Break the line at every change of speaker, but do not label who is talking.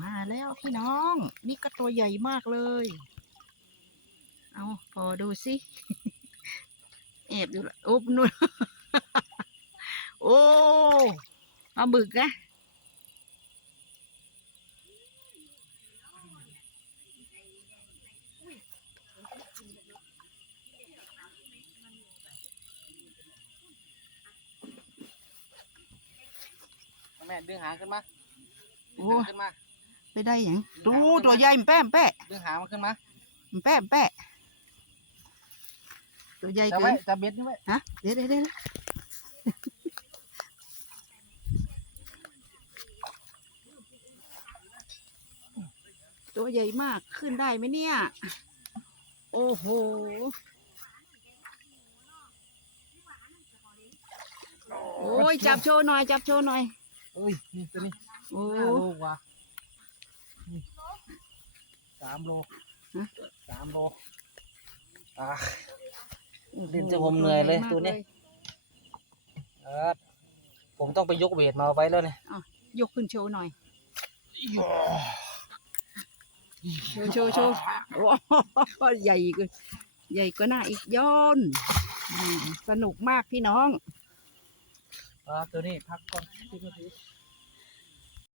มาแล้วพี่น้อง นี่ก็ตัวใหญ่มากเลย เอาพอดูสิแอบอยู่ละโอ้นู่นโอ้ปลาบึกนะ
แม่ดึงหางขึ้นมาดึง
โอ้
หางขึ้นมา
ไปได้หยังดูตัวใหญ่มันแป้มแป้
ดึงหางมันขึ้นมา
มันแป้มแป้ตัวใหญ่
จะ
เกิ
ไว้
น
จะเบ็ดนี่ไว้
ฮะเดี๋ยวเดี๋ยวเดี๋ยวตัวใหญ่มากขึ้นได้ไหมเนี่ย โอ้โห โอ้ยจับโชว์หน่อย จับโชว์หน่อย
เอ้ยนี่ตัวนี้
โอ้
ห้าโลกว่านี่ สามโล
ฮะ
สามโลอะเล่นจนผมเหนื่อยเลยตัวนี้เออผมต้องไปยกเวทมาไว้แล้วเนี่ย
ยกขึ้นโชว์หน่อยโชว์โชว์โชว์โอ้โหใหญ่กว่าใหญ่กว่าหน้าอีกย้อนอืมสนุกมากพี่น้อง
อ่าตัวนี้พักก่อนสิบนาที